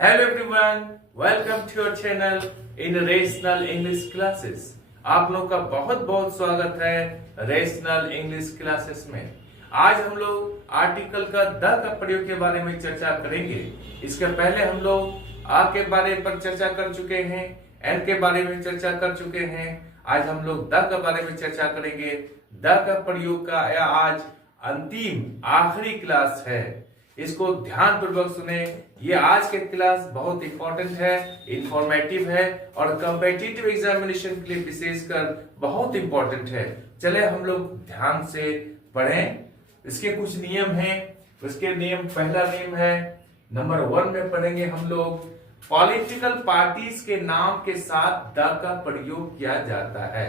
Hello everyone, welcome to your channel in rational English classes. आप लोगों का बहुत बहुत स्वागत है रेशनल इंग्लिश क्लासेस में। आज हम लोग आर्टिकल का द का प्रयोग के बारे में चर्चा करेंगे। इसके पहले हम लोग आ के बारे पर चर्चा कर चुके हैं, एन के बारे में चर्चा कर चुके हैं। आज हम लोग द के बारे में चर्चा करेंगे। द का प्रयोग का आज अंतिम आखिरी क्लास है, इसको ध्यान पूर्वक सुने। ये आज के क्लास बहुत इंपॉर्टेंट है, इंफॉर्मेटिव है और कॉम्पिटिटिव एग्जामिनेशन के लिए विशेषकर बहुत इंपॉर्टेंट है। चले हम लोग ध्यान से पढ़ें। इसके कुछ नियम हैं। उसके नियम, पहला नियम है नंबर 1 में पढ़ेंगे हम लोग, पॉलिटिकल पार्टीज के नाम के साथ द का प्रयोग किया जाता है।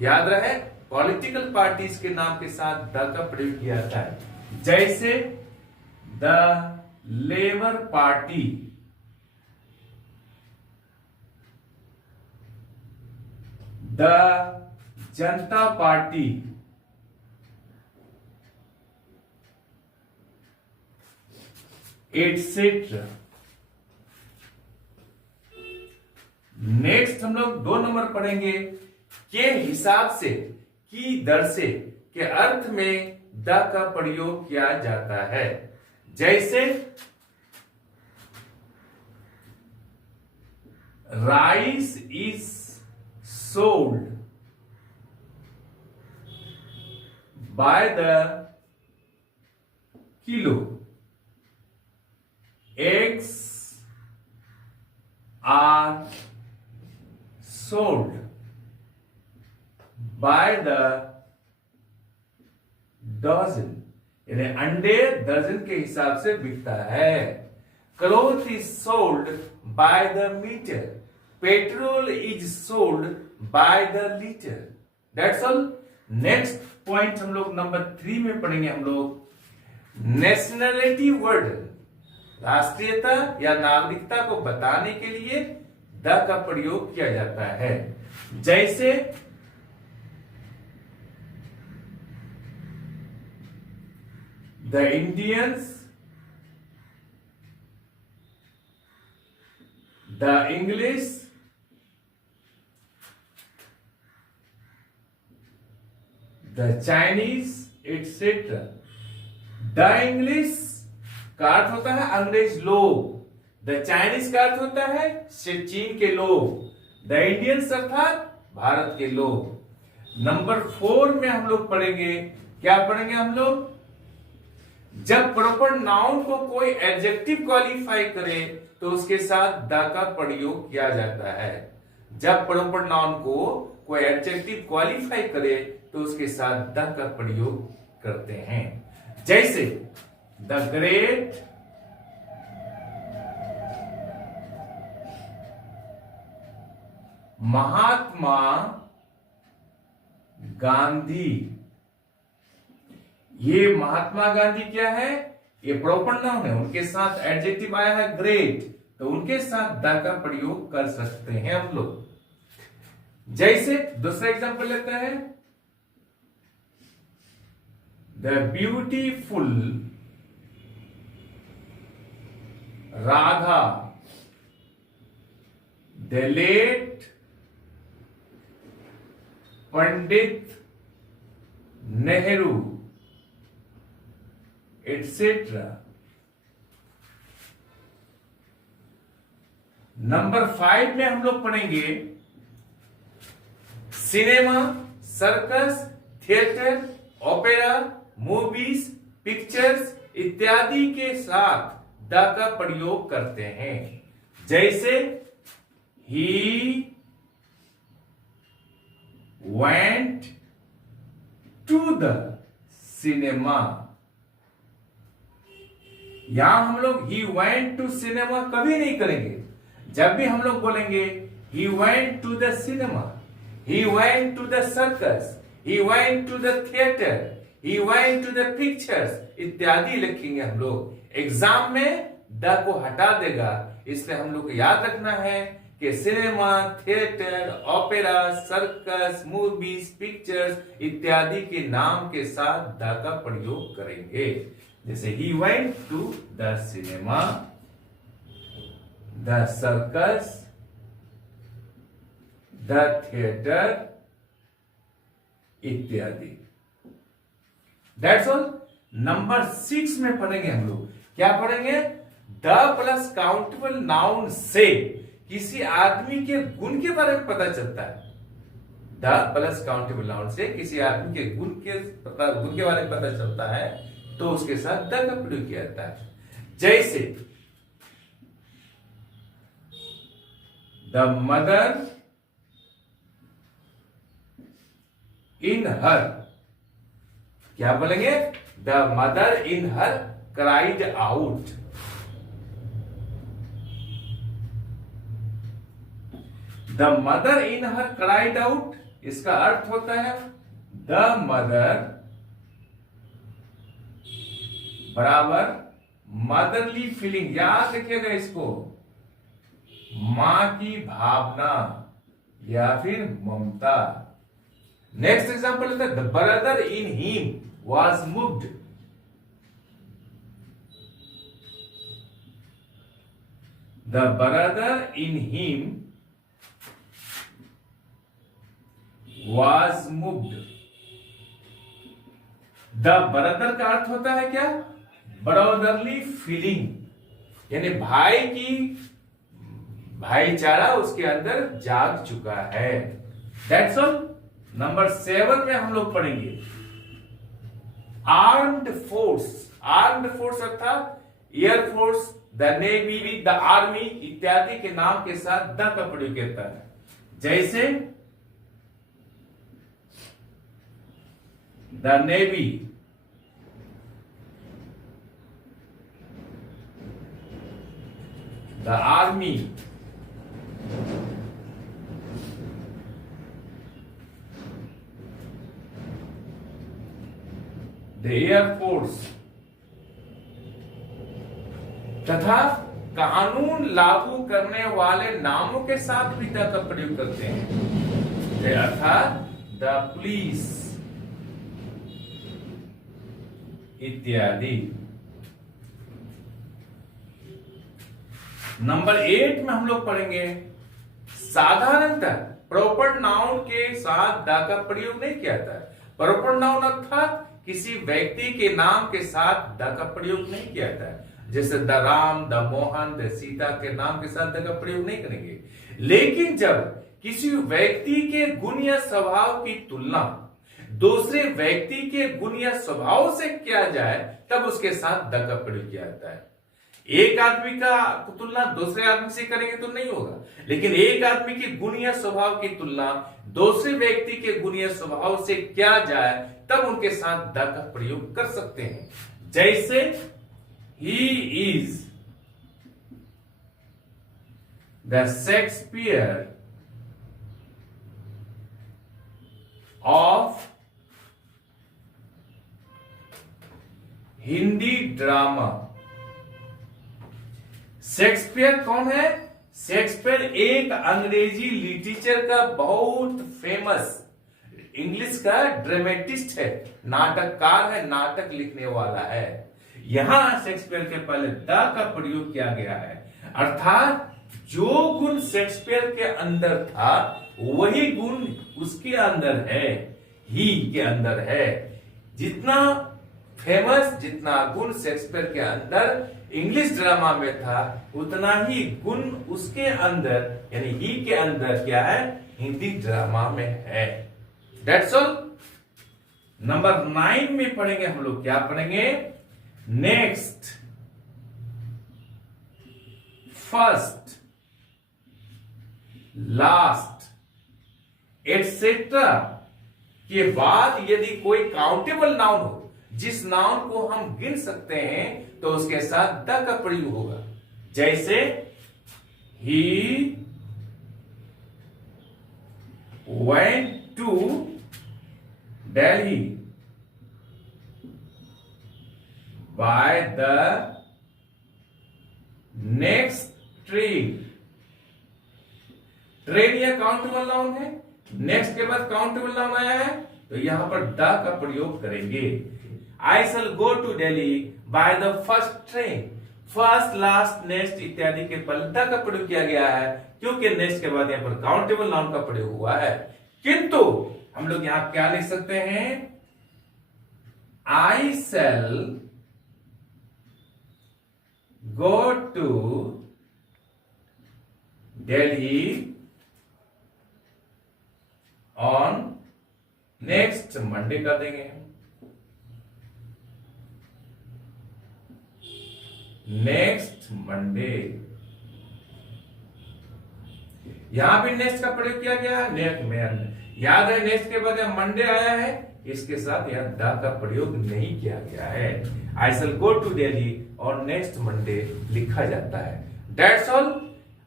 याद रहे, पॉलिटिकल पार्टीज के नाम के साथ द का प्रयोग किया जाता है। जैसे the labour party, the Janata party, etcetera. Next हम लोग 2 नंबर पढ़ेंगे, के हिसाब से, की दर से के अर्थ में द का प्रयोग किया जाता है। जैसे rice is sold by the kilo, eggs are sold by the dozen, यानी अंडे दर्जन के हिसाब से बिकता है। Cloth is sold by the metre, petrol is sold by the litre. That's all. Next point हम लोग नंबर 3 में पढ़ेंगे हम लोग, नेशनलिटी वर्ड, राष्ट्रीयता या नागरिकता को बताने के लिए द का प्रयोग किया जाता है। जैसे the Indians, the English, the Chinese, etc. The English का अर्थ होता है अंग्रेज लोग, द चाइनीज का अर्थ होता है चीन के लोग, द इंडियंस अर्थात भारत के लोग। नंबर 4 में हम लोग पढ़ेंगे, क्या पढ़ेंगे हम लोग, जब प्रॉपर नाउन को कोई एडजेक्टिव क्वालिफाई करे तो उसके साथ द का प्रयोग किया जाता है। जब प्रॉपर नाउन को कोई एडजेक्टिव क्वालिफाई करे तो उसके साथ द का प्रयोग करते हैं। जैसे द ग्रेट महात्मा गांधी। ये महात्मा गांधी क्या है, ये प्रॉपर नाउन है, उनके साथ एडजेक्टिव आया है ग्रेट, तो उनके साथ द का प्रयोग कर सकते हैं हम लोग। जैसे दूसरा एग्जांपल लेते हैं, the beautiful Radha, the late Pandit Nehru, etcetera. Number 5 में हम लोग पढ़ेंगे, cinema, circus, theatre, opera, movies, pictures इत्यादि के साथ द का प्रयोग करते हैं। जैसे he went to the cinema. यहां हम लोग ही वेंट टू सिनेमा कभी नहीं करेंगे। जब भी हम लोग बोलेंगे he went to the cinema, he went to the circus, he went to the theatre, he went to the pictures इत्यादि लिखेंगे हम लोग। एग्जाम में द को हटा देगा, इसलिए हम लोग को याद रखना है कि cinema, theatre, opera, circus, movies, pictures इत्यादि के नाम के साथ द का प्रयोग करेंगे। जैसे he went to the cinema। The circus, the theatre इत्यादि। That's all. नंबर 6 में पढ़ेंगे हम लोग, क्या पढ़ेंगे? द प्लस काउंटेबल नाउन से किसी आदमी के गुण के बारे में पता चलता है। द प्लस काउंटेबल नाउन से किसी आदमी के गुण के बारे में पता चलता है, तो उसके साथ द का प्रयोग किया जाता है। जैसे द मदर इन हर, क्या बोलेंगे? The mother in her cried out. The mother in her cried out, इसका अर्थ होता है द मदर बराबर मदरली फीलिंग। याद रखिएगा इसको, मां की भावना या फिर ममता। नेक्स्ट एग्जांपल लेते हैं, the brother in him was moved. The brother in him was moved. The brother का अर्थ होता है क्या? ब्रदरली फीलिंग, यानी भाई की भाईचारा उसके अंदर जाग चुका है। That's all. नंबर 7 में हम लोग पढ़ेंगे आर्म्ड फोर्स। आर्म्ड फोर्स अर्थात air force, the navy, the army इत्यादि के नाम के साथ द का प्रयोग करता है। जैसे the navy, the army, the air force, तथा कानून लागू करने वाले नामों के साथ भी द का प्रयोग करते हैं, अर्थात द पुलिस इत्यादि। नंबर 8 में हम लोग पढ़ेंगे साधारणतः प्रॉपर नाउन के साथ द का प्रयोग नहीं किया जाता है। प्रॉपर नाउन अर्थात किसी व्यक्ति के नाम के साथ द का प्रयोग नहीं किया जाता है। जैसे the Ram, the Mohan, the Sita के नाम के साथ द का प्रयोग नहीं करेंगे। लेकिन जब किसी व्यक्ति के गुण या स्वभाव की तुलना दूसरे व्यक्ति के गुण या स्वभाव से किया जाए, तब उसके साथ द का प्रयोग किया जाता है। एक आदमी का तुलना दूसरे आदमी से करेंगे तो नहीं होगा, लेकिन एक आदमी के गुण या स्वभाव की तुलना दूसरे व्यक्ति के गुण या स्वभाव से किया जाए, तब उनके साथ द का प्रयोग कर सकते हैं। जैसे he is the Shakespeare of Hindi drama. Shakespeare कौन है? शेक्सपियर एक अंग्रेजी लिटरेचर का बहुत फेमस इंग्लिश का ड्रामेटिस्ट है, नाटककार है, नाटक लिखने वाला है। यहां शेक्सपियर के पहले द का प्रयोग किया गया है, अर्थात जो गुण शेक्सपियर के अंदर था वही गुण उसके अंदर है, ही के अंदर है। जितना फेमस, जितना गुण शेक्सपियर के अंदर इंग्लिश ड्रामा में था, उतना ही गुण उसके अंदर यानी ही के अंदर क्या है? हिंदी ड्रामा में है। That's all. नंबर 9 में पढ़ेंगे हम लोग, क्या पढ़ेंगे? नेक्स्ट, फर्स्ट, लास्ट एटसेट्रा के बाद यदि कोई काउंटेबल नाउन हो, जिस नाउन को हम गिन सकते हैं, तो उसके साथ द का प्रयोग होगा। जैसे ही went to Delhi by the next train। Train यह काउंटेबल नाउन है, नेक्स्ट के बाद काउंटेबल नाउन आया है, तो यहां पर द का प्रयोग करेंगे। I shall go to Delhi by the first train। First, last, next इत्यादि के पलटा का प्रयोग किया गया है, क्योंकि नेक्स्ट के बाद यहां पर काउंटेबल नाउन का प्रयोग हुआ है। किंतु हम लोग यहां क्या लिख सकते हैं, I shall go to Delhi on next Monday कर देंगे, नेक्स्ट मंडे। यहां भी नेक्स्ट का प्रयोग किया गया, नेक्स्ट में याद है, नेक्स्ट के बाद मंडे आया है, इसके साथ यहां द का प्रयोग नहीं किया गया है। आई शैल गो टू दिल्ली और नेक्स्ट मंडे लिखा जाता है। That's all.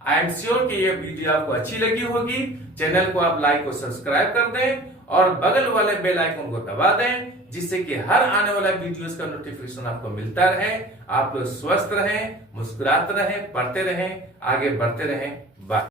I am sure कि ये वीडियो आपको अच्छी लगी होगी। चैनल को आप लाइक और सब्सक्राइब कर दें और बगल वाले बेल आइकन को दबा दें, जिससे कि हर आने वाला वीडियोस का नोटिफिकेशन आपको मिलता रहे। आप लोग स्वस्थ रहें, मुस्कुराते रहें, पढ़ते रहें, आगे बढ़ते रहें। बाय।